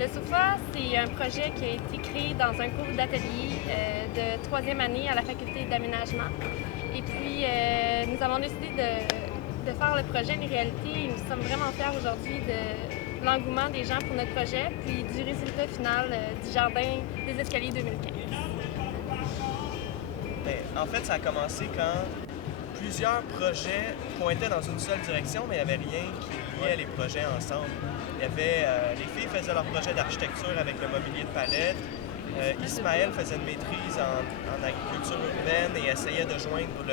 Le SOFA, c'est un projet qui a été créé dans un cours d'atelier de troisième année à la faculté d'aménagement. Et puis, nous avons décidé de faire le projet une réalité et nous sommes vraiment fiers aujourd'hui de l'engouement des gens pour notre projet, puis du résultat final du Jardin des Escaliers 2015. En fait, ça a commencé quand plusieurs projets pointaient dans une seule direction, mais il n'y avait rien qui liait les projets ensemble. Il y avait, les filles faisaient leur projet d'architecture avec le mobilier de palette. Ismaël faisait une maîtrise en agriculture urbaine et essayait de joindre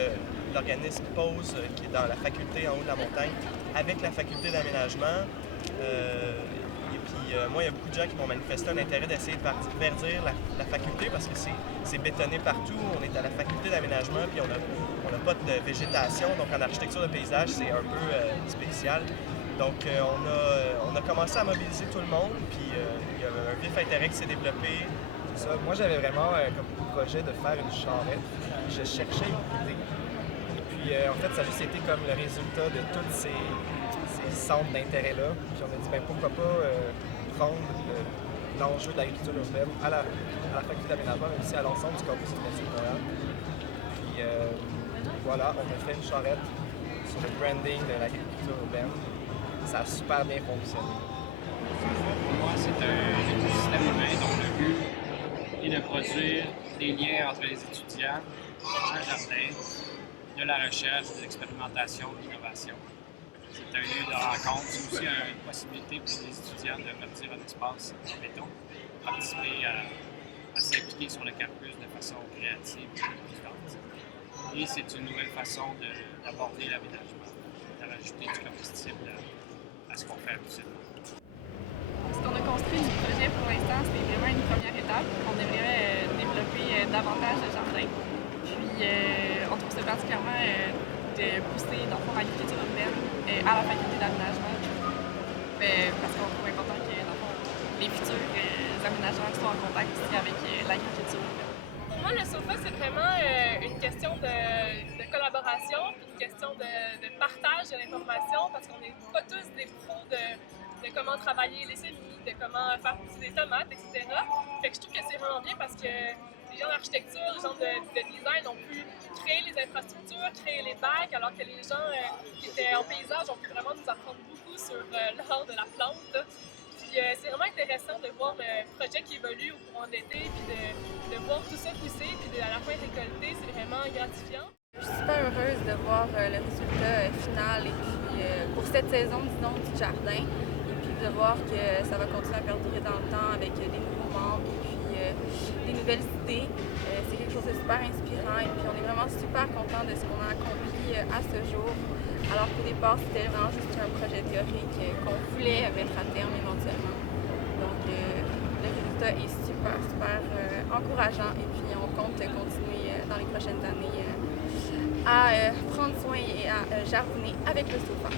l'organisme POSE qui est dans la faculté en haut de la montagne avec la faculté d'aménagement. Moi, il y a beaucoup de gens qui m'ont manifesté un intérêt d'essayer de verdir la faculté parce que c'est bétonné partout. On est à la faculté d'aménagement puis on n'a pas de végétation. Donc, en architecture de paysage, c'est un peu spécial. Donc, on a commencé à mobiliser tout le monde puis il y a un vif intérêt qui s'est développé. Ça. Moi, j'avais vraiment comme projet de faire une charrette. Je cherchais une idée. Et puis, en fait, ça a juste été comme le résultat de tous ces centres d'intérêt-là. Puis on a dit, ben, pourquoi pas prendre l'enjeu de l'agriculture urbaine à la faculté d'aménagement, mais aussi à l'ensemble du campus universitaire de Montréal. Puis voilà, on a fait une charrette sur le branding de l'agriculture urbaine. Ça a super bien fonctionné. Pour moi, c'est un écosystème humain dont le but est de produire des liens entre les étudiants, un jardin, de la recherche, de l'expérimentation, de l'innovation. C'est un lieu de rencontre, c'est aussi une possibilité pour les étudiants de bâtir un espace en béton, participer à s'impliquer sur le campus de façon créative et vivante. Et c'est une nouvelle façon d'aborder l'aménagement, de rajouter du combustible à ce qu'on fait habituellement. Ce qu'on a construit du projet pour l'instant, c'est vraiment une première étape. On aimerait développer davantage de jardins. Puis on trouve ça particulièrement de pousser dans l'agriculture urbaine à la faculté d'aménagement. Parce qu'on trouve important que les futurs aménageurs soient en contact aussi avec l'agriculture urbaine. Pour moi, le SOFA, c'est vraiment une question de collaboration, une question de partage de l'information, parce qu'on n'est pas tous des pros de comment travailler les semis, de comment faire pousser des tomates, etc. Fait que je trouve que c'est vraiment bien parce que les gens d'architecture, les gens de design ont pu créer les infrastructures, créer les bacs, alors que les gens qui étaient en paysage ont pu vraiment nous apprendre beaucoup sur l'art de la plante. Puis c'est vraiment intéressant de voir le projet qui évolue au courant de l'été, puis de voir tout ça pousser, puis à la fin récolter, c'est vraiment gratifiant. Je suis super heureuse de voir le résultat final et puis pour cette saison, disons, du jardin. Et puis de voir que ça va continuer à perdurer dans le temps avec des nouveaux membres et puis des nouvelles idées. C'est quelque chose de super inspirant et puis on est vraiment super content de ce qu'on a accompli à ce jour. Alors qu'au départ, c'était vraiment juste un projet théorique qu'on voulait mettre à terme éventuellement. Donc le résultat est super encourageant et puis on compte continuer dans les prochaines années à prendre soin et à jardiner avec le SOFA.